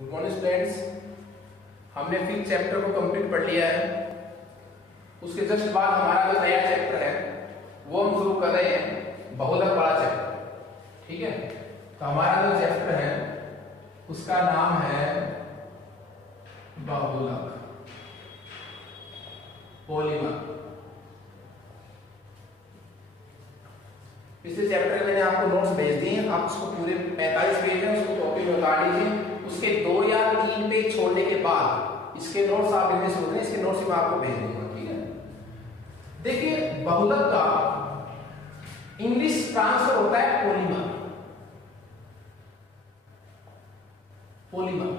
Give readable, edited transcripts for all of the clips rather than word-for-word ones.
Good morning students, हमने fifth chapter को complete पढ़ लिया है। उसके जस्ट बाद हमारा जो नया चैप्टर है वो हम शुरू कर रहे हैं, बहुलक वाला चैप्टर। ठीक है, तो हमारा जो चैप्टर है उसका नाम है बहुलक, पॉलीमर। पिछले चैप्टर में मैंने आपको नोट्स भेज दिए, आप उसको पूरे 45 पेज है उसको कॉपी में उतार लीजिए। उसके 2 या 3 पेज छोड़ने के बाद इसके नोट्स आप लिखने शुरू करें, इसके नोट्स मैं आपको भेज दूंगा। ठीक है, देखिए बहुलक का इंग्लिश ट्रांसफर होता है पॉलीमर। पॉलीमर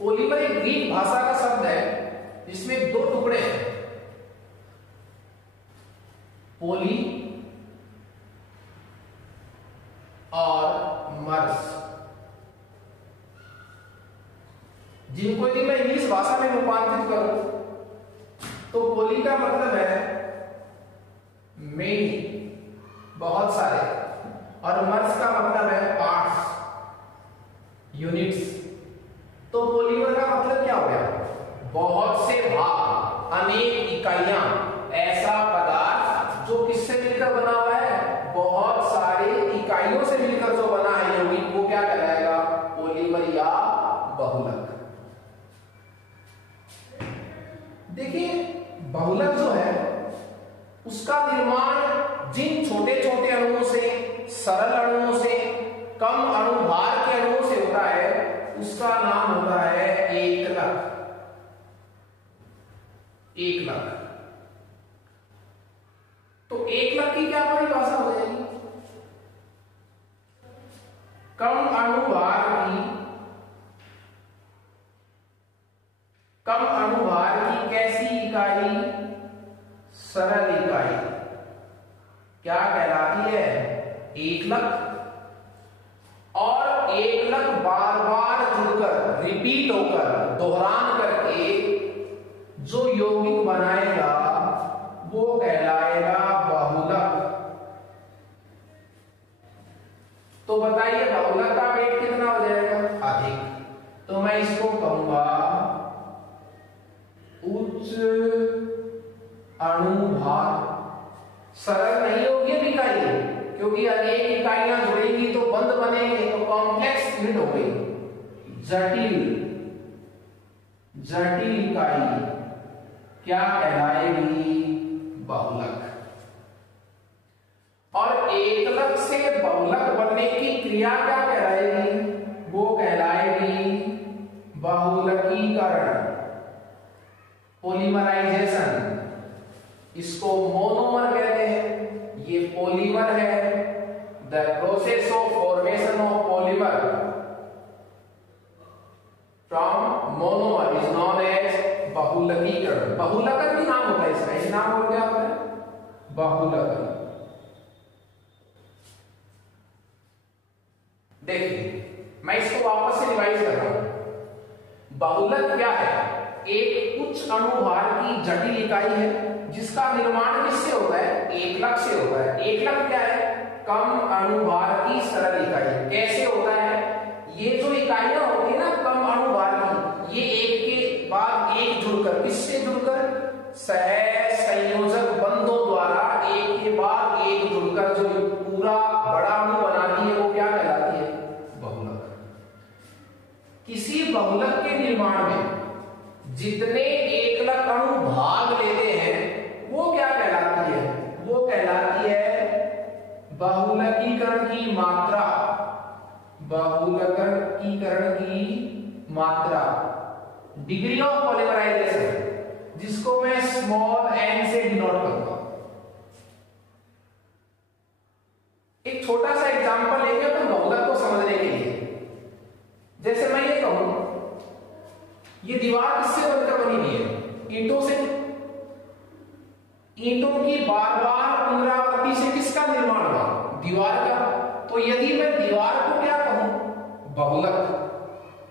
पॉलीमर एक ग्रीक भाषा का शब्द है जिसमें 2 टुकड़े हैं, पोली और मर्स, जिनको यदि मैं इंग्लिश भाषा में रूपांतरित करूं तो पोली का मतलब है मेनी, बहुत सारे, और मर्स का मतलब है पार्ट्स, यूनिट्स। तो पॉलीमर का मतलब क्या हो गया? बहुत से भाग, अनेक इकाइयां, ऐसा पदार्थ जो किससे मिलकर बना हुआ है? बहुत सारे इकाइयों से मिलकर जो बना है यूनिट, वो क्या कहलाएगा? पॉलीमर या बहुलक। देखिए बहुलक जो है उसका निर्माण जिन छोटे छोटे अणुओं से, सरल अणुओं से, कम अणुभार के अणुओं से होता है उसका नाम होता है एकलक। एकलक। तो एकलक की क्या परिभाषा हो जाएगी? कम अणुभार की कैसी इकाई? सरल इकाई क्या कहलाती है? एकलक। और एकलक बार बार जुड़कर, रिपीट होकर, दोहरान करके जो यौगिक बनाएगा वो कहलाएगा बहुलक। तो बताइए बहुलक का वेट कितना हो जाएगा? अधिक। तो मैं इसको कहूंगा उच्च अणुभार। सरल नहीं होगी इकाई, क्योंकि अनेक इकाइयां जुड़ेंगी तो बंद बनेंगे, तो कॉम्प्लेक्स यूनिट हो गई। जटिल इकाई क्या कहलाएगी? बहुलक। और एकलक से बहुलक बनने की क्रिया क्या कहलाएगी? वो कहलाएगी बहुलकीकरण, पॉलीमराइजेशन। इसको मोनोमर कहते हैं, ये पॉलीमर है। The process of formation of polymer from monomer is known as बहुलकीकरण। बहुलकन भी नाम होता है इसका, इस नाम हो गया आपने बहुलकन। देखिए मैं इसको वापस से रिवाइज कर रहा हूं। बहुलक क्या है? एक उच्च अणुभार की जटिल इकाई है जिसका निर्माण किससे होता है? एकलक से होता है। एकलक क्या है? कम अणुभार की सरल इकाई। कैसे होता है? ये जो इकाइयां होती है ना कम अणुभार की, ये एक के बाद एक जुड़कर, किससे जुड़कर? सहसंयोजक बंधों द्वारा एक के बाद एक जुड़कर जो पूरा बड़ा अणु बनाती है वो क्या कहलाती है? बहुलक। किसी बहुलक के निर्माण में जितने एकलक अणु भाग लेते हैं वो क्या कहलाती है? वो कहलाती है बहुलकीकरण की मात्रा। बहुलकीकरण की मात्रा, डिग्री ऑफ पॉलीमराइजेशन, जिसको मैं स्मॉल n से डिनोट करूंगा। एक छोटा सा एग्जांपल लेंगे तो बहुलक को समझने के लिए। जैसे मैं ये कहूं ये दीवार किससे बनकर बनी हुई है? ईंटों से। ईंटों की बार बार पुनरावृत्ति से किसका निर्माण हुआ? दीवार का। तो यदि मैं दीवार को क्या कहूं? बहुलक।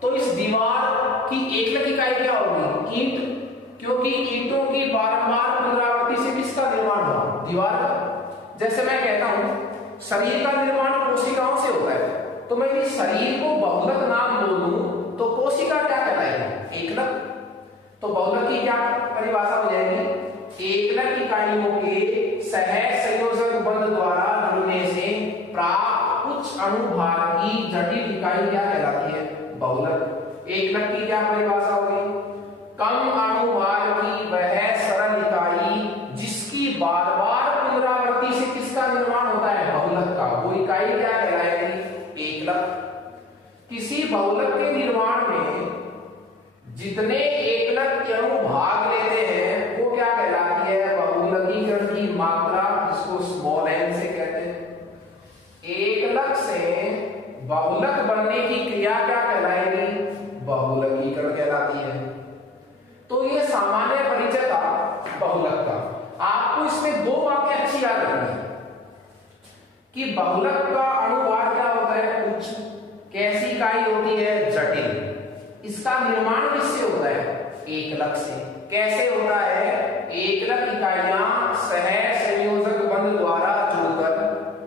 तो इस दीवार की एकलक इकाई क्या होगी? ईंट, क्योंकि ईंटों की बारंबार पुनरावृत्ति से किसका निर्माण हुआ? दीवार का। जैसे मैं कहता हूं शरीर का निर्माण कोशिकाओं से होता है, तो मैं इस शरीर को बहुलक तो बहुलक की क्या परिभाषा हो जाएगी? एकलक इकाइयों के सहज संयोजक बंध द्वारा जुड़ने से प्राप्त उच्च अणुभार की जटिल इकाई क्या कहलाती है? बहुलक। एकलक की क्या परिभाषा होगी? कम अणुभार की वह सरल इकाई जिसकी बार बार पुनरावृत्ति से किसका निर्माण होता है? बहुलक का। वो इकाई क्या कहलाएगी? एकलक। किसी बहुलक के निर्माण में जितने एकलक के अणु भाग लेते हैं वो क्या कहलाती है? बहुलकीकरण की मात्रा, जिसको स्मॉल n से कहते हैं। एकलक से बहुलक बनने की क्रिया क्या कहलाएगी? बहुलकीकरण कहलाती है। तो ये सामान्य परिचय था बहुलक का। आपको इसमें दो बातें अच्छी याद रखनी है कि बहुलक का अणुभार क्या होता है? उच्च। कैसी इकाई होती है? जटिल। इसका निर्माण किससे होता है? एकलक से। कैसे होता है? एकलक इकाइयां सहज संयोजक बंध द्वारा जुड़कर,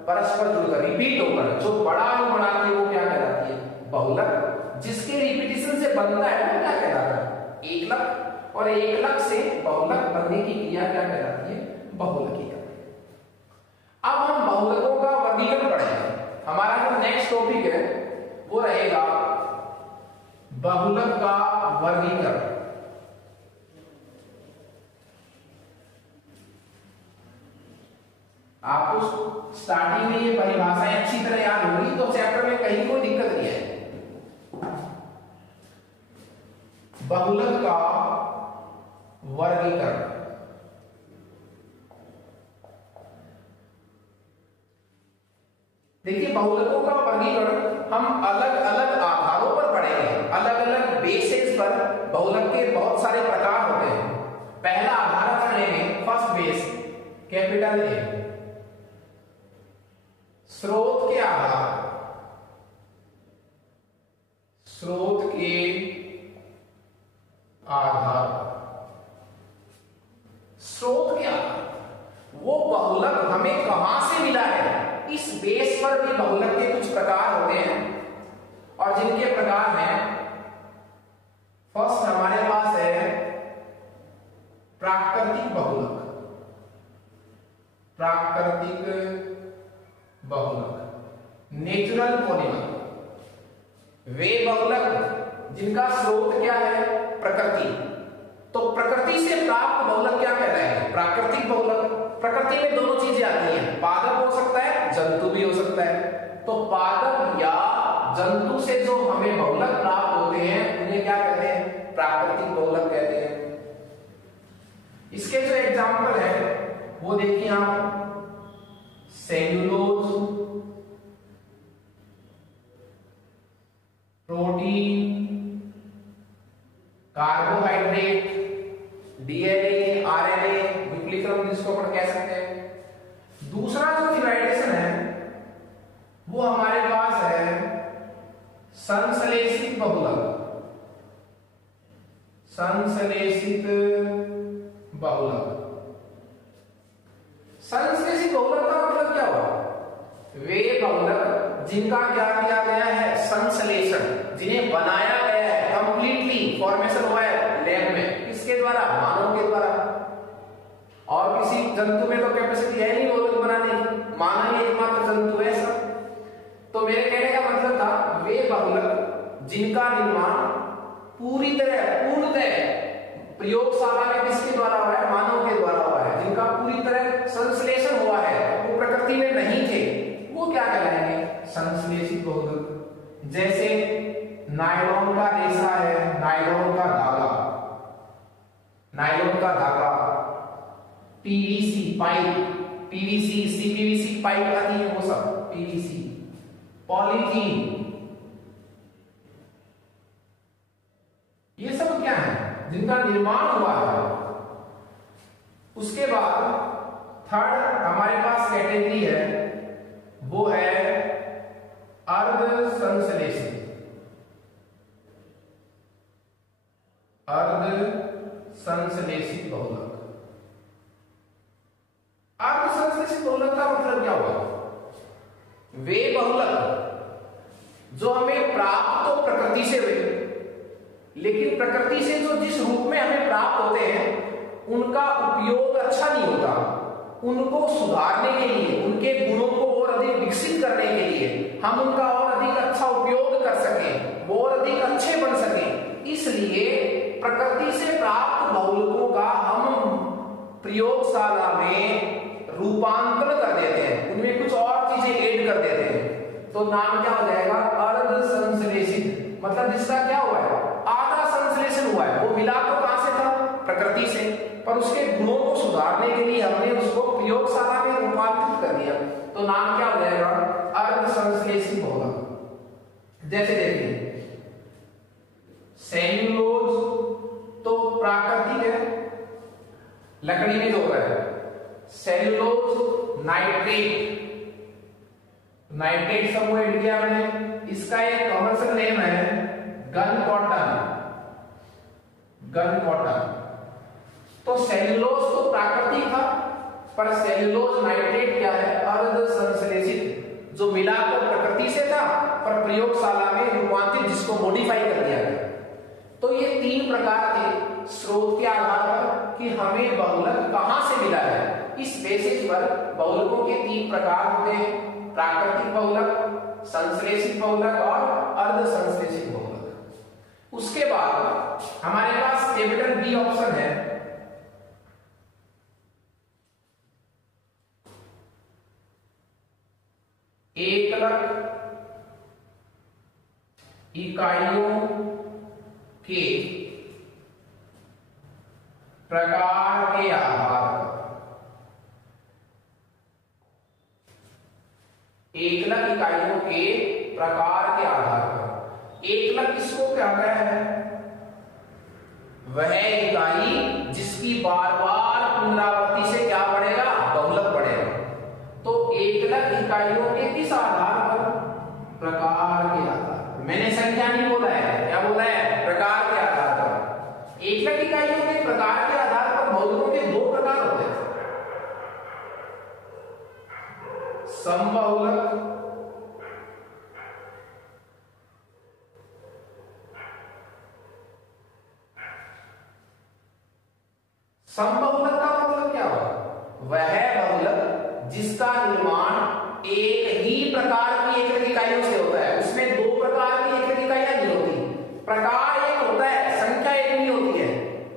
परस्पर जुड़कर, रिपीट होकर जो बड़ा अणु बनाती है वो क्या कहलाती है? बहुलक। जिसके रिपीटिशन से बनता है वो क्या कहलाता है? एकलक। और एकलक से बहुलक बनने की क्रिया क्या कहलाती है? बहुलकीकरण। अब हम बहुलकों का वर्गीकरण पढ़ेंगे। हमारा जो नेक्स्ट टॉपिक है वो रहेगा बहुलक का वर्गीकरण। आपको स्टार्टिंग में ये परिभाषाएं अच्छी तरह याद होगी तो चैप्टर में कहीं कोई दिक्कत नहीं है। बहुलक का वर्गीकरण। देखिए, बहुलकों का वर्गीकरण हम अलग अलग आधारों पर पढ़ेंगे, अलग अलग बेसिस पर। बहुलक के बहुत सारे प्रकार होते हैं। पहला आधार पढ़ेंगे, फर्स्ट बेस, कैपिटल ए। स्रोत के आधार, स्रोत के आधार, स्रोत के आधार। वो बहुलक हमें कहां से मिला है, इस बेस पर भी बहुलक के कुछ प्रकार होते हैं। और जिनके प्रकार हैं, फर्स्ट हमारे पास है प्राकृतिक बहुलक। प्राकृतिक बहुलक, नेचुरल पॉलीमर। वे बहुलक जिनका स्रोत क्या है? प्रकृति। तो प्रकृति से प्राप्त बहुलक क्या कह रहे हैं? प्राकृतिक बहुलक। प्रकृति में दोनों चीजें आती हैं, पादप हो सकता है, जंतु भी हो सकता है। तो पादप या जंतु से जो हमें बहुलक प्राप्त होते हैं उन्हें क्या कहते हैं? प्राकृतिक बहुलक कहते हैं। इसके जो एग्जाम्पल है वो देखिए आप, cellulose, protein, carbohydrate, DNA, RNA, nucleic acid जिसको अपन कह सकते हैं। दूसरा जो डिवाइडेशन है वो हमारे पास है संश्लेषित बहुलक। संश्लेषित बहुलक। संश्लेषित बहुलक का मतलब क्या हुआ? वे बहुलक जिनका क्या किया गया है? संश्लेषण, जिन्हें बनाया गया है, कंप्लीटली फॉर्मेशन हुआ है लैब में। किसके द्वारा? मानव के द्वारा। और किसी जंतु में तो कैपेसिटी है नहीं बहुलक बनाने की, मानव ही एकमात्र जंतु है सब। तो मेरे कहने का मतलब था, वे बहुलक जिनका निर्माण पूरी तरह, पूर्णतः प्रयोगशाला में किसके द्वारा हुआ है? मानव के द्वारा हुआ है। जिनका पूरी तरह संश्लेषण हुआ है, वो प्रकृति में नहीं थे, वो क्या कहलाएंगे? संश्लेषित बहुलक। जैसे नायलॉन का रेशा है, नायलॉन का धागा, नायलॉन का धागा, PVC pipe, PVC, CPVC pipe आती है वो सब, पीवीसी, पॉलीथीन, ये सब क्या है? जिनका निर्माण हुआ है। उसके बाद थर्ड हमारे पास कैटेगरी है, वो है अर्ध संश्लेषित। अर्ध संश्लेषित बहुलक। अर्ध संश्लेषित बहुलक का मतलब क्या हुआ? वे बहुलक जो हमें प्राप्त तो प्रकृति से हुए, लेकिन प्रकृति से जो जिस रूप में हमें प्राप्त होते हैं उनका उपयोग अच्छा नहीं होता। उनको सुधारने के लिए, उनके गुणों को और अधिक विकसित करने के लिए, हम उनका और अधिक अच्छा उपयोग कर सकें, वो और अधिक अच्छे बन सकें, इसलिए प्रकृति से प्राप्त बहुलकों का हम प्रयोगशाला में रूपांतरण कर देते हैं, उनमें कुछ और चीजें ऐड कर देते हैं। तो नाम क्या हो जाएगा? अर्ध संश्लेषित। मतलब जिसका क्या हुआ है? आधा संश्लेषण हुआ है। वो मिला तो कहां से था? प्रकृति से, पर उसके गुणों को सुधारने के लिए हमने उसको प्रयोगशाला में रूपांतरित कर दिया। तो नाम क्या हो जाएगा? अर्ध संश्लेषित बहुलक। जैसे देखिए सेल्यूलोज तो प्राकृतिक है, लकड़ी में जो होता है। सेल्यूलोज नाइट्रेट, नाइट्रेट सब ऐड किया मैंने। इसका एक कमर्शियल नेम है गन कॉटन, गन कॉटन। तो सेल्यूलोज तो प्राकृतिक था, पर सेल्यूलोज नाइट्रेट क्या है? अर्ध संश्लेषित, जो मिला तो प्रकृति से था पर प्रयोगशाला में रूपांतरित, जिसको मॉडिफाई कर दिया गया। तो ये तीन प्रकार थे स्रोत के आधार पर कि हमें बहुलक कहां से मिला है। इस बेसिस पर बहुलकों के तीन प्रकार होते हैं: प्राकृतिक बहुलक, संश्लेषित बहुलक और अर्ध संश्लेषित बहुलक। उसके बाद हमारे पास कैपिटल बी ऑप्शन है, एकलक इकाइयों के प्रकार के आधार पर। एकलक इकाइयों के प्रकार के आधार पर। एकलक किसको कहता है? वह इकाई जिसकी बार बार पुनरावृत्ति से क्या बढ़ेगा? बहुलक बढ़ेगा। तो एकलक इकाइयों के किस आधार पर? प्रकार के आधार पर। मैंने संख्या नहीं बोला है, क्या बोला है? प्रकार के आधार पर। एकलक इकाइयों के प्रकार के आधार पर बहुलकों के दो प्रकार होते हैं: समबहुलक समबहुलक का मतलब क्या हुआ? वह बहुलक जिसका निर्माण एक ही प्रकार की एकलक इकाइयों से होता है, उसमें दो प्रकार की एकलक इकाइयां नहीं होती। प्रकार एक होता है, संख्या एक नहीं होती है।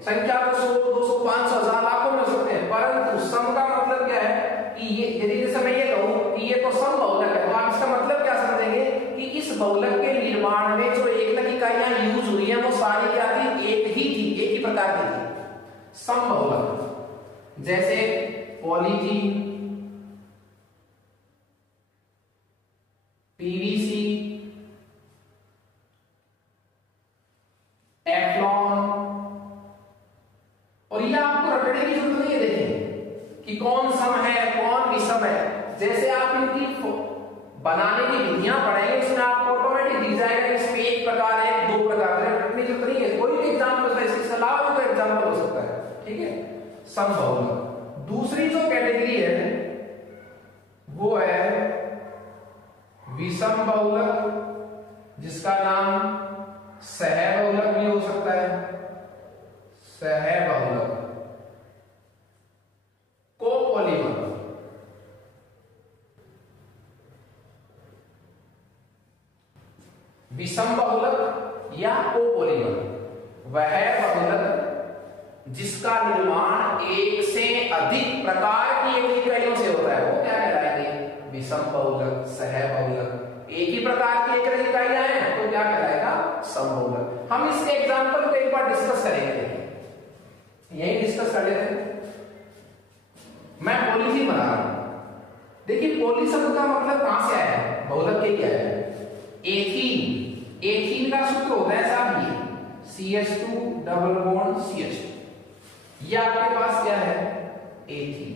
संख्या तो 100, 200, 500, 1000, लाखों में हो सकते हैं, परंतु सम का मतलब क्या है कि ये, यदि जैसे मैं ये कहूं कि ये तो समबहुलक है, तो आप इसका मतलब क्या समझेंगे कि इस बहुलक के निर्माण में जो एकलक इकाइयां यूज हुई है वो सारी क्या थी? एक ही थी, एक ही प्रकार की थी। समबहुलक जैसे पॉलीथीन, पीवीसी, टेफ्लॉन। और ये आपको रटने की जरूरत नहीं है, देखें कि कौन सम है कौन विषम है। जैसे आप इनकी बनाने की विधियां पढ़ेंगे, इसमें आपको ऑटोमेटिक दिख जाएगा इसमें एक प्रकार है, दो प्रकार है। रटने की जरूरत नहीं है, कोई भी एग्जाम्पल है, इसके अलावा कोई एग्जाम्पल हो सकता है। ठीक है, समबहुलक। दूसरी जो कैटेगरी है वो है विषम बहुलक, जिसका नाम सहबहुलक भी हो सकता है। सहबहुलक, कोपॉलीमर। विषम बहुलक या कोपॉलीमर वह बहुलक जिसका निर्माण एक से अधिक प्रकार की एकलक इकाइयों से होता है, वो क्या कहलाएंगे? विषम बहुलक, सहबहुलक। एक ही प्रकार की एकलक इकाइयां हैं तो क्या कहलाएगा? समबहुलक। हम इसके एग्जांपल को एक बार डिस्कस करेंगे, यही डिस्कस कर लेते हैं। मैं पॉलीथीन बना रहा हूं। देखिए पॉलीसम का मतलब कहां से आया है? बहुलक के लिए आया है। एथीन, एथीन का सूत्र होता है साहब ये CH2 डबल बॉन्ड CH2। ये आपके पास क्या है? एथीन।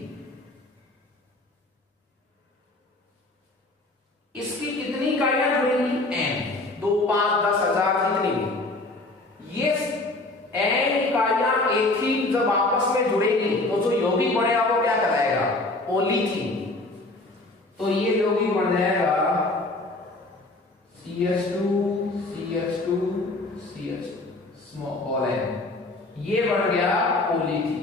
इसकी कितनी इकाइयां जुड़ेंगी? n, 2, 5, 10, 1000 कितनी भी। ये n इकाइयां एथीन जब आपस में जुड़ेंगी तो जो यौगिक बनेगा वो क्या कहलाएगा? पॉलीथीन। तो ये यौगिक बन जाएगा CH2 CH2 CH2 small n, ये बन गया पोलीथीन।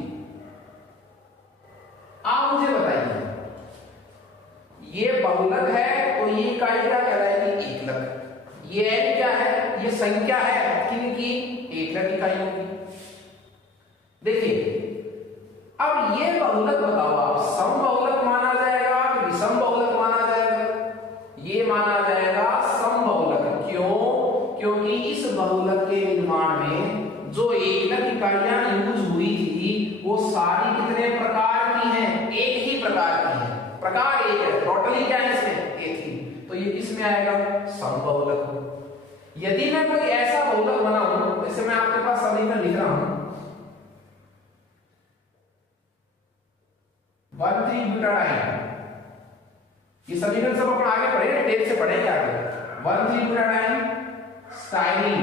आप मुझे बताइए, ये बहुलक है तो ये इकाई क्या कहलाएगी? एकलक। ये n क्या है? ये संख्या है किनकी? एकलक इकाइयों की। देखिए अब ये बहुलक बताओ आप, सम बहुलक माना जाएगा कि विषम बहुलक माना जाएगा? ये माना जाएगा सम बहुलक। क्यों? क्योंकि इस बहुलक के निर्माण में जो एकलक इकाइयां यूज हुई थी वो सारी कितने प्रकार की हैं? एक ही प्रकार की है। प्रकार एक है, टोटली क्या है इसमें? एक ही। तो ये किसमें आएगा? सम बहुलक। यदि मैं कोई ऐसा बहुलक बनाऊं, जैसे मैं आपके पास समीकरण लिख रहा हूं 1,3-ब्यूटाडाइन, ये समीकरण सब अपन आगे पढ़ेंगे, टेप से पढ़ेंगे आगे। 1,3-ब्यूटाडाइन स्टाइरीन,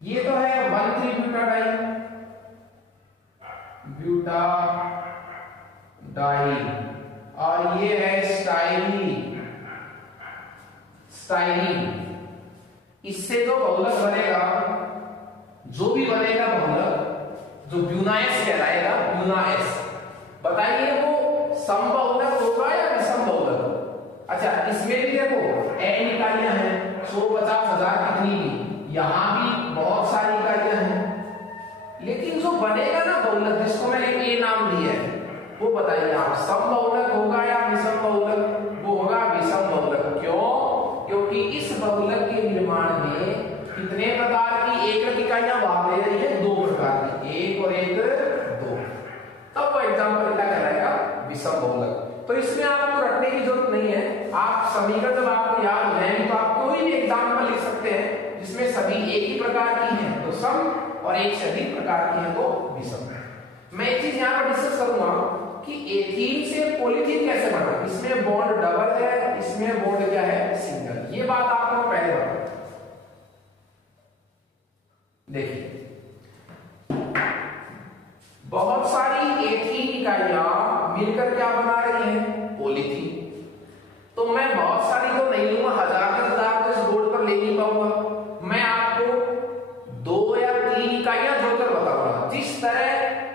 ये तो है 1,3-ब्यूटाडाइन ब्यूटाडाइन, और ये है स्टाइरीन। स्टाइरीन, इससे जो बहुलक बनेगा, जो भी बनेगा बहुलक, जो ब्यूनाएस कहलाएगा, ब्यूनाएस, बताइए वो सम बहुलक होगा या विषम बहुलक? अच्छा, इसमें भी देखो n इकाइयां हैं, 150,000 कितनी भी, यहां भी बहुत सारी इकाइयां हैं, लेकिन जो बनेगा ना बहुलक, जिसको मैंने a नाम दिया है, वो बताइए आप, सम बहुलक होगा या विषम बहुलक? वो होगा विषम बहुलक। क्यों? क्योंकि इस बहुलक के निर्माण में कितने प्रकार की एकलक इकाइयां भाग ले रही है? 2 प्रकार की, एक और एक 2। तब वो एग्जाम्पल क्या कहलाएगा? विषम बहुलक। तो इसमें आपको रटने की जरूरत नहीं है, आप समीकरण जब आपको याद हो जाएंगे तो आप कोई भी एग्जाम्पल लिख सकते हैं जिसमें सभी एक ही प्रकार की हैं तो सम, और एक से अधिक प्रकार की हैं तो विषम। मैं एक चीज यहाँ पर डिस्कस करूंगा कि एथीन से पॉलीथीन कैसे बना। इसमें बॉन्ड डबल है, इसमें बॉन्ड क्या है? सिंगल। ये बात आपको पहले बताऊं। देखिए बहुत सारी एथीन इकाइयां मिलकर क्या बना रही हैं? पॉलीथीन। तो मैं बहुत सारी तो नहीं लूंगा, 1000 तो इस बोर्ड पर ले नहीं पाऊंगा। मैं आपको 2 या 3 इकाइयां जोड़कर बताऊंगा। जिस तरह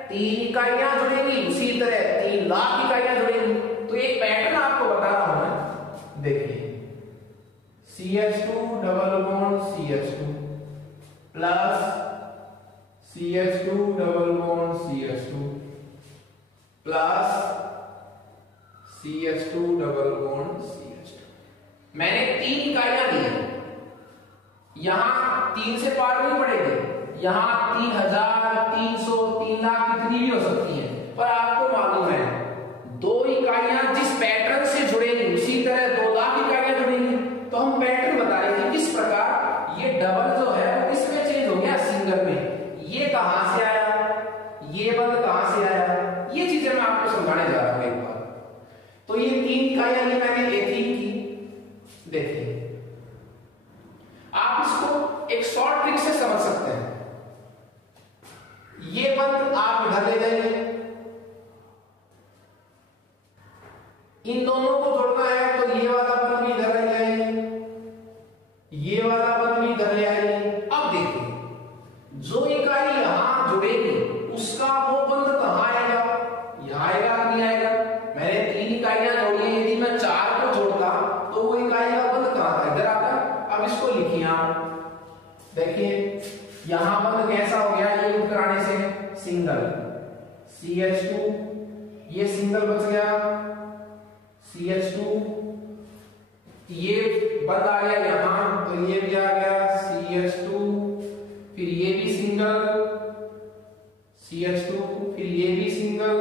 3 इकाइयां जुड़ेंगी उसी तरह 3 लाख इकाइयां जुड़ेंगी। तो एक पैटर्न आपको बता रहा हूं मैं, देखिए CH2 double bond CH2 plus CH2 double bond CH2 plus CH2 double bond CH2। मैंने 3 इकाइयां ली, यहां 3 से पार नहीं पड़ेगी, यहां 3000, 300, 3 लाख कितनी भी हो सकती है, पर आपको मालूम है 2 इकाइयां जिस पैटर्न से जुड़ेंगी उसी तरह 2 लाख इकाइयां जुड़ेंगी। तो हम पैटर्न बता रहे थे किस प्रकार ये डबल जो है वो किसमें चेंज हो गया? सिंगल में। ये कहां से आया, ये बंद कहां से आया, ये चीजें मैं आपको समझाने जा रहा हूं एक बार। तो ये 3 इकाइयां ली मैंने एथीन की। देखिए आप इसको एक शॉर्ट ट्रिक से समझ सकते हैं। ये बंद आप इधर ले जाइए, इन दोनों को जोड़ना है तो ये वाला बंद भी इधर ले जाइए, ये वाला बंद भी इधर ले आइए। अब देखिए जो इकाई यहां जुड़ेगी उसका वो बंद कहां आएगा? यहां आएगा कि नहीं आएगा? मैंने 3 इकाइयां जोड़ी, यदि मैं 4 को जोड़ता तो वो इकाई का बंद कहां था? इधर आता। अब इसको लिखिए आप, देखिए यहां बंद कैसा हो गया? ये कराने से सिंगल CH2, ये सिंगल बच गया CH2, ये बंद आ गया यहां तो ये भी आ गया CH2, फिर ये भी सिंगल CH2, फिर ये भी सिंगल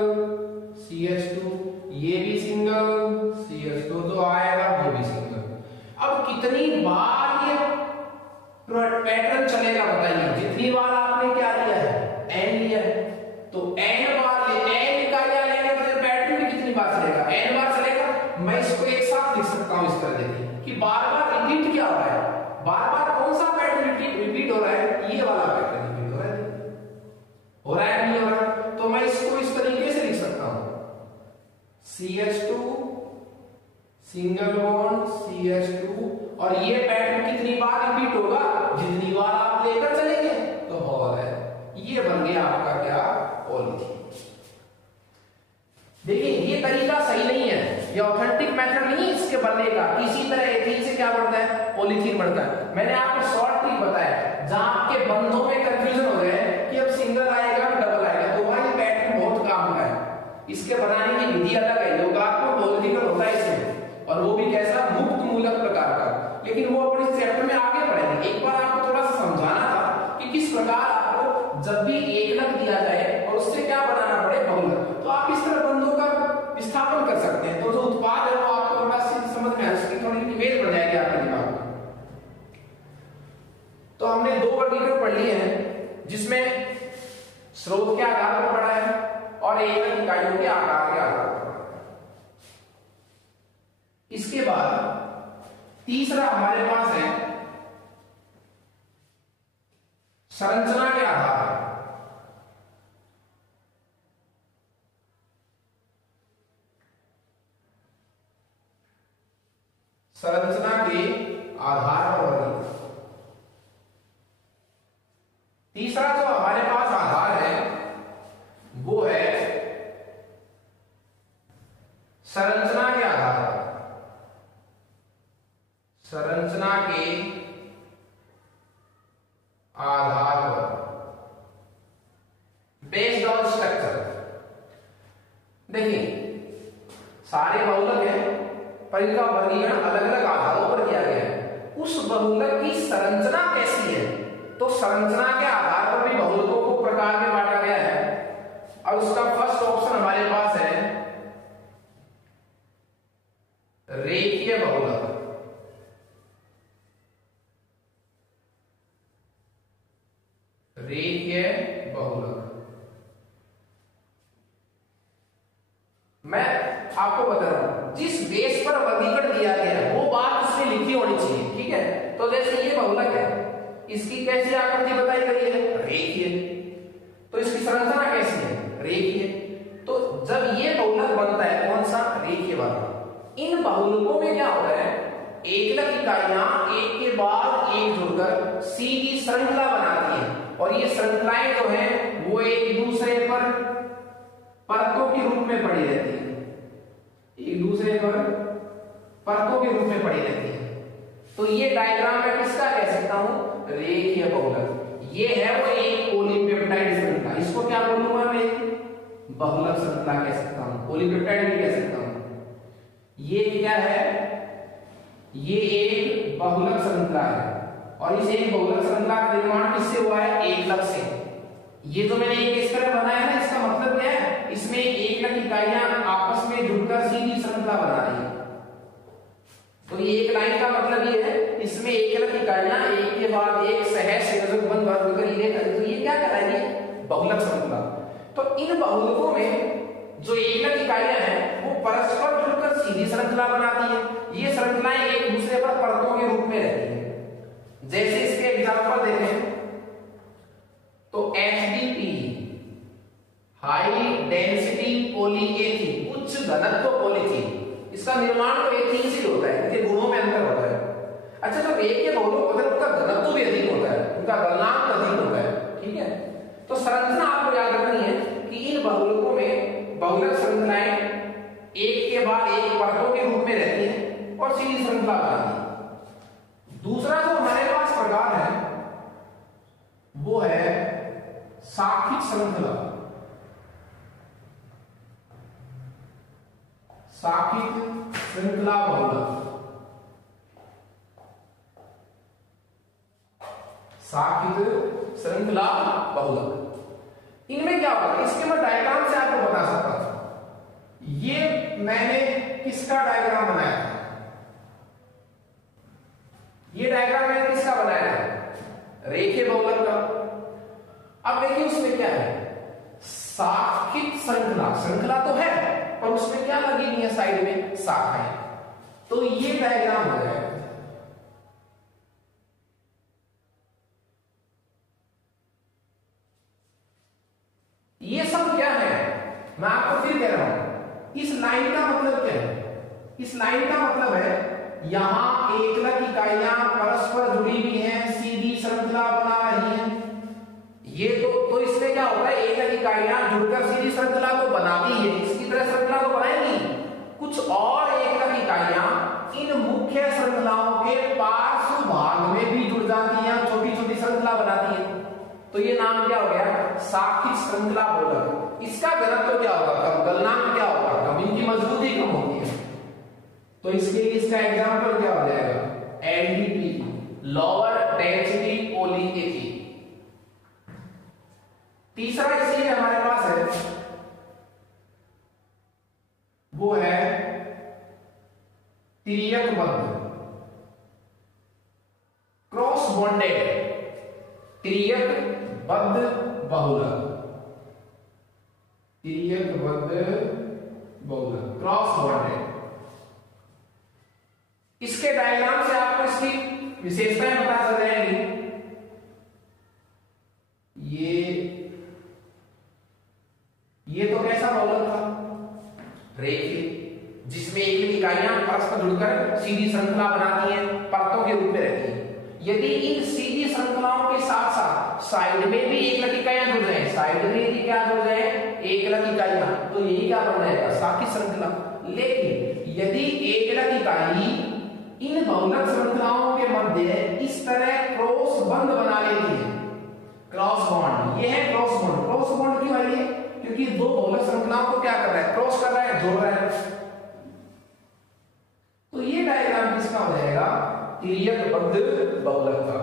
CH2, ये भी सिंगल CH2, जो आएगा वो भी सिंगल। अब कितनी बार ये पैटर्न चलेगा बताइए? जितनी बार आपने क्या लिया है? n लिया है, तो n बार n इकाइयां लेंगे तो ये पैटर्न भी कितनी बार चलेगा? n बार चलेगा। मैं इसको एक साथ लिख सकता हूं इस तरह देखिए कि बार बार रिपीट क्या हो रहा है, बार बार कौन सा पैटर्न रिपीट हो रहा है? ये वाला पैटर्न रिपीट हो रहा है, हो रहा है नहीं हो रहा है? तो मैं इसको इस तरीके से लिख सकता हूं CH2 सिंगल बॉन्ड CH2 और ये पैटर्न कितनी बार रिपीट होगा, जितनी बार आप लेकर चलेंगे तो हॉल है। ये बन गया आपका क्या, पॉलीथीन। देखिए ये तरीका सही नहीं है, ये ऑथेंटिक मेथड नहीं है इसके बनने का। इसी तरह एथीन से क्या बनता है, पॉलीथीन बनता है। मैंने आपको शॉर्ट ट्रिक बताया, जहां आपके बंधों में कंफ्यूजन हो गए कि अब सिंगल आएगा डबल आएगा, तो भाई पैटर्न बहुत काम का है। इसके बनाने की विधि अलग है, योगात्मक पॉलीथीन होता है इसमें, और वो भी कैसा, मुक्त मूलक प्रकार का। लेकिन वो अपने चैप्टर में आगे पढ़ेंगे। एक बार आपको थोड़ा सा समझाना था कि किस प्रकार आपको जब भी एकलक दिया जाए और उससे क्या बनाना पड़े, बहुलक, तो आप इस तरह बंधों का विस्थापन कर सकते हैं। तो जो उत्पाद है वो आपको थोड़ा समझ में आए, उसकी थोड़ी इमेज बन जाएगी आपके दिमाग में। तो हमने दो वर्गीकरण पढ़ लिए हैं, जिसमें स्रोत के आधार पर पढ़ा है और एकल इकाइयों के आकार के आधार पर पढ़ा है। इसके बाद तीसरा हमारे पास है संरचना के आधार पर। संरचना के आधार पर वर्गीकरण। तीसरा जो हमारे पास आधार है वो है संरचना के आधार पर। संरचना के आधार पर, बेस्ड ऑन स्ट्रक्चर। देखिए सारे बहुलक हैं पर इनका वर्गीकरण अलग अलग आधारों पर किया गया है। उस बहुलक की संरचना कैसी है, तो संरचना के आधार पर भी बहुलकों को प्रकार में बांटा गया है। और उसका फर्स्ट ऑप्शन हमारे पास है रेखीय बहुलक। रेखीय बहुलक, मैं आपको बता रहा हूं, जिस बेस पर वर्गीकरण दिया गया है वो बात उसमें लिखी होनी चाहिए, ठीक है। तो जैसे ये बहुलक है, इसकी कैसी आकृति बताई गई है, रेखीय। तो इसकी संरचना कैसी है, रेखीय। तो जब ये बहुलक बनता है, कौन सा, रेखीय वाला, इन बहुलकों में क्या होता है, एकलक इकाइयां एक के बाद एक जुड़कर सीधी श्रृंखला बनाती है। और ये श्रृंखलाएं जो हैं वो एक दूसरे पर परतों के रूप में पड़ी रहती है, एक दूसरे पर परतों के रूप में पड़ी रहती है। तो ये डायग्राम मैं किसका कह सकता हूं, रेखीय बहुलक। ये है वो एक पॉलीपेप्टाइड श्रृंखला, इसको क्या बोलूंगा मैं, बहुलक श्रृंखला कह सकता हूं, पॉलीपेप्टाइड भी कह सकता हूं। ये क्या है, ये एक बहुलक श्रृंखला है। और इस एक बहुलक श्रृंखला का निर्माण किससे हुआ है, एकलक से। ये जो मैंने एक इस तरह बनाया ना, इसका मतलब क्या है, इसमें एकलक इकाइयां आपस में जुड़कर सीधी श्रृंखला बना रही है। तो ये एक लाइन का मतलब ये है, इसमें एकलक इकाइयां एक के बाद एक सहसंयोजक बन बनकर तो ये क्या कहलाएगी, बहुलक श्रृंखला। तो इन बहुलकों में जो एकलक इकाइयां हैं वो परस्पर जुड़कर सीधी श्रृंखला बनाती है। ये श्रृंखलाएं एक दूसरे पर परतों के रूप में रहती है। जैसे इसके एग्जांपल देखें तो HDP, हाई डेंसिटी पॉलीएथीन, उच्च घनत्व पॉलीथीन, इसका निर्माण तो एथीन से होता है, इनके गुणों में अंतर होता है। अच्छा, तो रेखीय बहुलक होता है, उनका घनत्व भी अधिक होता है, उनका गलनांक अधिक होता है, ठीक है। तो संरचना आपको याद रखनी है कि इन बहुलकों में बहुलक श्रृंखलाएं एक के बाद एक परतों के रूप में रहती हैं और सीधी श्रृंखला बनाती है। दूसरा जो हमारे पास प्रकार है वो है शाखित श्रृंखला। शाखित श्रृंखला बहुलक, शाखित श्रृंखला बहुलक। इनमें क्या होगा, इसके मैं डायग्राम से आपको बता सकता हूं। ये मैंने किसका डायग्राम बनाया था, ये डायग्राम मैंने किसका बनाया था, रेखीय बहुलक का। अब देखिए उसमें क्या है, शाखित श्रृंखला, श्रृंखला तो है पर उसमें क्या लगी हुई है, साइड में शाखाएं। तो ये डायग्राम हो जाएगा। ये सब क्या है, मैं आपको फिर कह रहा हूं, इस लाइन का मतलब क्या है, इस लाइन का मतलब है यहां एकलक इकाइयां परस्पर जुड़ी हुई हैं, सीधी श्रृंखला बना रही हैं। ये तो इसमें क्या होता है, एकलक इकाइयां जुड़कर सीधी श्रृंखला तो बनाती है, इसकी तरह श्रृंखला तो बनाएंगी। कुछ और एकलक इकाइयां इन मुख्य श्रृंखलाओं के पार्श्व भाग में भी जुड़ जाती हैं, छोटी छोटी श्रृंखला बनाती है। तो ये नाम क्या हो गया, शाखित श्रृंखला बोलक। इसका घनत्व क्या होगा, गलनांक क्या होगा, कम, इनकी मजबूती कम होती है। तो इसके लिए इसका एग्जांपल क्या हो जाएगा, एलडीपी, लोअर डेंसिटी पॉलीएथीन। तीसरा इसलिए हमारे पास है वो है तिर्यकबद्ध, क्रॉस बॉन्डेड तिर्यकबद्ध बहुलक, तिर्यकबद्ध बहुलक, क्रॉस बॉन्डेड। इसके डायग्राम से आपको इसकी विशेषताएं पता चल जाएंगी। ये तो कैसा बहुलक था, रेखीय, जिसमें एक इकाइयां परस्पर जुड़कर सीधी श्रृंखला बनाती हैं, परतों के रूप में रहती हैं। यदि इन सीधी श्रृंखलाओं के साथ साथ साइड में भी एकलक इकाइयां जुड़ जाए, साइड में यदि क्या जुड़ जाए, एकलक इकाइयां, तो यही क्या बन जाएगा, शाखित श्रृंखला। लेकिन यदि एकलक इकाई इन बहुलक श्रृंखलाओं के मध्य इस तरह क्रॉस बंध बना लेती है, क्रॉस बॉन्ड, ये है क्रॉस बॉन्ड। क्रॉस बॉन्ड क्यों है ये, क्योंकि दो बहुलक श्रृंखलाओं को क्या कर रहा है, क्रॉस कर रहा है, जोड़ रहा है। तो ये डायग्राम किसका हो जाएगा, तिर्यकबद्ध बहुलक का।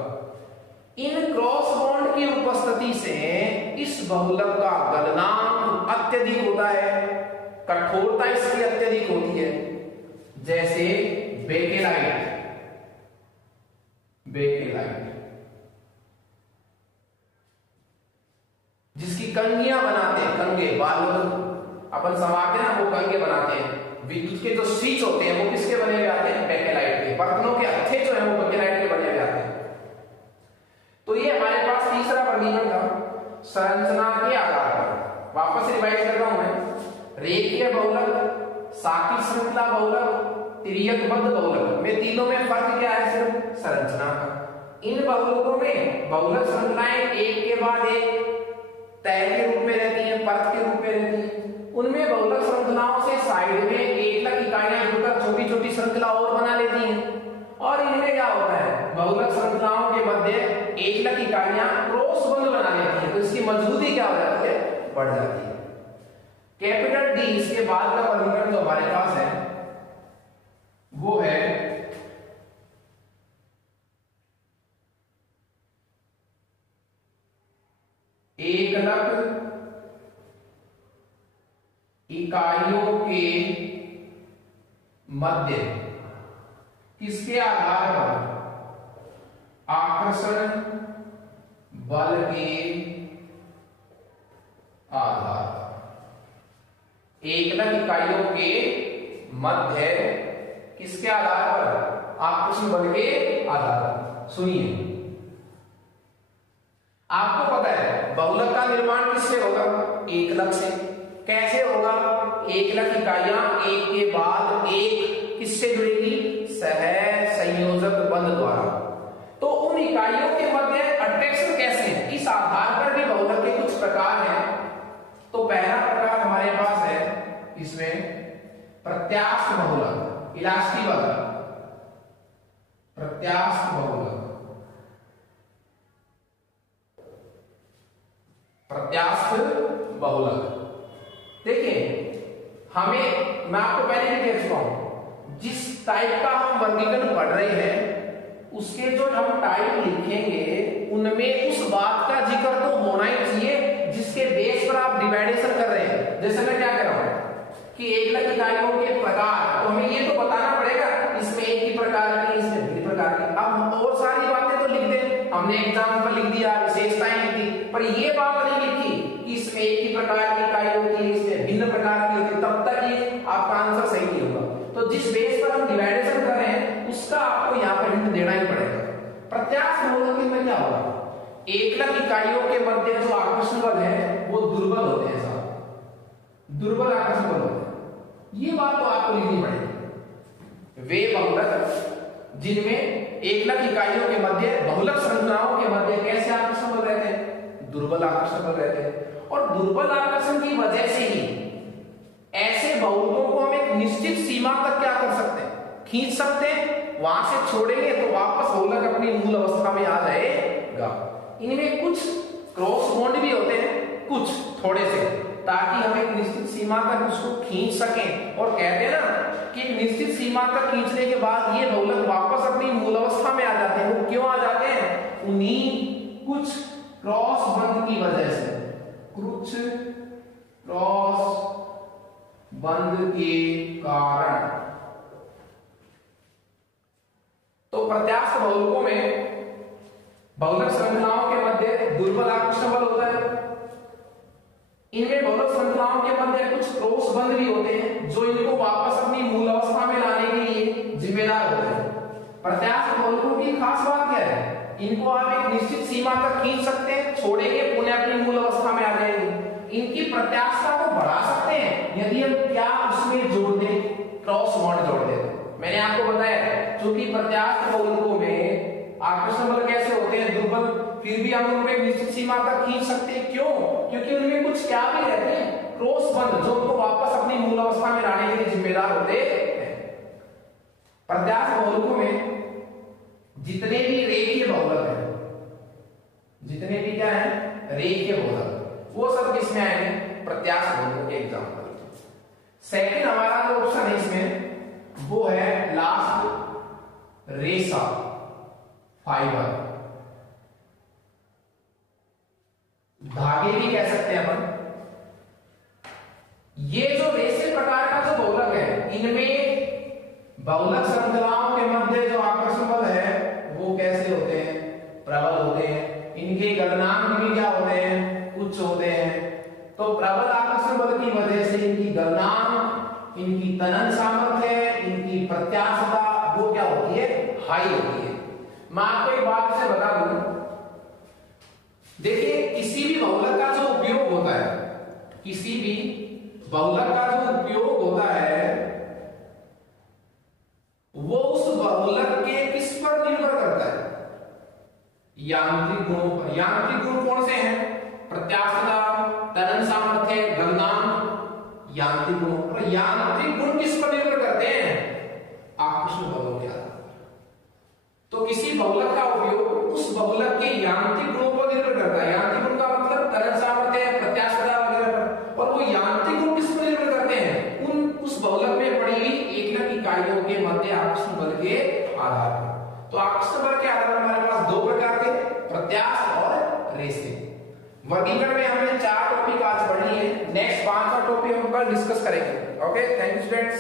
इन क्रॉस बॉन्ड की उपस्थिति से इस बहुलक का गलनांक अत्यधिक होता है, कठोरता इसकी अत्यधिक होती है। जैसे बेकेलाइट, जिसकी कंगियां बनाते हैं, कंगे बाल अपन समाते हैं, वो कंगे बनाते हैं। विद्युत के जो स्विच होते हैं वो किसके बने हुए आते हैं, बेकेलाइट के। बर्तनों के हत्थे जो है वो बेकेलाइट के बने हुए आते हैं। तो ये हमारे पास तीसरा वर्गीकरण था संरचना के आधार पर। वापस रिवाइज कर रहा हूं मैं, रेखीय बहुलक, शाखित श्रृंखला बहुलक, तिर्यकबद्ध बहुलक में तीनों में फर्क क्या है, सिर्फ संरचना का। इन बहुलकों में बहुलक श्रृंखलाएं एक के बाद एक तय के रूप में रहती हैं, परत के रूप में रहती हैं। उनमें बहुलक श्रृंखलाओं से साइड में एकलक इकाइयां जुड़कर छोटी छोटी श्रृंखला और बना लेती हैं। और इनमें क्या होता है, बहुलक श्रृंखलाओं के मध्य एकलक इकाइयां क्रॉस बंध बना लेती हैं, तो इसकी मजबूती क्या हो जाती है, बढ़ जाती है। कैपिटल डी इसके बाद का वर्गीकरण जो हमारे पास है वो है एकलक इकाइयों के मध्य किसके आधार पर, आकर्षण बल के आधार पर। एकलक इकाइयों के मध्य किसके आधार पर, आकर्षण बल के आधार पर। सुनिए, आपको पता है बहुलक का निर्माण किससे होगा, एकलक से। कैसे होगा, एकलक इकाइयां एक के बाद एक किससे जुड़ेंगी, सह संयोजक बंध द्वारा। तो उन इकाइयों के मध्य अट्रैक्शन कैसे है, इस आधार पर भी बहुलक के कुछ प्रकार हैं। तो पहला प्रकार हमारे पास है इसमें प्रत्यास्थ बहुलक, इलास्टिबल, प्रत्यास्थ बहुलक, प्रत्यास्थ बहुलक। देखिए, हमें, मैं आपको पहले भी कह चुका हूं, जिस टाइप का हम वर्गीकरण पढ़ रहे हैं उसके जो हम टाइप लिखेंगे उनमें उस बात का जिक्र तो होना ही चाहिए जिसके बेस पर आप डिवाइडेशन कर रहे हैं। जैसे मैं क्या कर रहा हूं कि एकलक इकाइयों के प्रकार, तो हमें ये तो बताना पड़ेगा इसमें एक ही प्रकार की, इसमें दूसरी प्रकार की। अब हम और सारी बातें तो लिख दें, हमने एग्जाम्पल लिख दिया, विशेषताएं लिख दी, पर ये बात नहीं लिखी कि इसमें एक ही प्रकार की इकाई होती है, इसमें भिन्न प्रकार की होती है, तब तक ये आपका आंसर सही नहीं होगा। तो जिस बेस पर हम डिवाइडेशन कर रहे हैं उसका आपको यहाँ पर हिंट देना ही पड़ेगा। प्रत्यास्थ बहुलक में क्या होगा, एकलक इकाइयों के मध्य जो आकर्षण बल है वो दुर्बल होते हैं साहब, दुर्बल आकर्षण बल होते हैं। ये बात तो आपको लिखनी पड़ेगी। वे बहुलक जिनमें एकलक इकाइयों के मध्य बहुलक श्रृंखलाओं के मध्य कैसे आकर्षण बल रहते हैं, दुर्बल आकर्षण बल रहते हैं। और दुर्बल आकर्षण की वजह से ही ऐसे बहुलकों को हम एक निश्चित सीमा तक क्या कर सकते हैं, खींच सकते हैं। वहां से छोड़ेंगे तो वापस बहुलक अपनी मूल अवस्था में आ जाएगा। इनमें कुछ क्रॉस बॉन्ड भी होते हैं, कुछ थोड़े से, ताकि हम एक निश्चित सीमा तक उसको खींच सकें। और कहते हैं ना कि एक निश्चित सीमा तक खींचने के बाद ये बहुलक वापस अपनी मूल अवस्था में आ जाते हैं। वो क्यों आ जाते हैं, उन्हीं कुछ क्रॉस बंध की वजह से, कुछ क्रॉस बंध के कारण। तो प्रत्यास्थ बहुलकों में बहुलक श्रृंखलाओं के मध्य दुर्बल आकर्षण बल होता है। इनमें बहुलक श्रृंखलाओं के मध्य कुछ क्रॉस बंध भी होते हैं जो इनको वापस अपनी मूल अवस्था में लाने के लिए जिम्मेदार होते हैं। प्रत्यास्थ बहुलकों की खास बात क्या है, इनको आप एक निश्चित सीमा तक खींच सकते हैं, छोड़ेंगे पुनः अपनी मूल अवस्था में आ जाएंगे। इनकी प्रत्यास्थता को बढ़ा सकते हैं यदि हम क्या उसमें जोड़ दें, क्रॉस बॉन्ड जोड़ दें। मैंने आपको बताया चूंकि प्रत्यास्थ बहुलकों में आकर्षण बल कैसे होते हैं, दुर्बल, फिर भी हम उनको एक निश्चित सीमा तक खींच सकते हैं। क्यों, क्योंकि उनमें कुछ क्या भी रहते हैं, क्रॉस बंध, जो उनको वापस अपनी मूल अवस्था में लाने के लिए जिम्मेदार होते हैं। प्रत्यास्थ बहुलकों में जितने भी रेखीय बहुलक है, जितने भी क्या है रेखीय बहुलक, वो सब किसमें आएंगे, प्रत्यास्थ बहुलकों के एग्जाम्पल। सेकंड हमारा जो ऑप्शन है इसमें वो है लास्ट, रेशा फाइबर, धागे भी कह सकते हैं अपन। ये जो रेशे प्रकार का जो बहुलक है, इनमें बहुलक श्रृंखलाओं के मध्य जो आकर्षण बल है वो कैसे होते हैं, प्रबल होते हैं। इनके गलनांक भी क्या होते हैं, उच्च होते हैं। तो प्रबल आकर्षण बल की वजह से इनकी गलनांक, इनकी तनन सामर्थ्य, इनकी प्रत्यास्थता वो क्या होती है, हाई होती है। मैं आपको एक बात से बता दूं, देखिए किसी भी बहुलक का जो उपयोग होता है, किसी भी बहुलक का जो उपयोग होता है वो उस बहुलक के किस पर निर्भर करता है, यांत्रिक गुणों पर। यांत्रिक गुण कौन से हैं, प्रत्यास्थता, तनन सामर्थ्य, गलनांक, यांत्रिक गुणों पर। यांत्रिक गुण किस पर निर्भर करते हैं, आकर्षण बलों के आधार पर। तो किसी बहुलक का उपयोग उस बहुलक के यांत्रिक गुणों पर निर्भर करता है। यांत्रिक गुण का मतलब तनन सामर्थ्य, प्रत्यास्थता वगैरह पर। और वो यांत्रिक गुण किस पर निर्भर करते हैं, उस बहुलक में पड़ी हुई एकलक इकाइयों के मध्य आकर्षण बल के आधार पर। तो आकर्षण बल के आधार पर हमारे पास दो प्रकार के, प्रत्यास्थ और रेशे। वर्गीकरण में हमने 4 टॉपिक आज पढ़ी है। नेक्स्ट 5वां टॉपिक हम कल डिस्कस करेंगे। Okay, thank you students.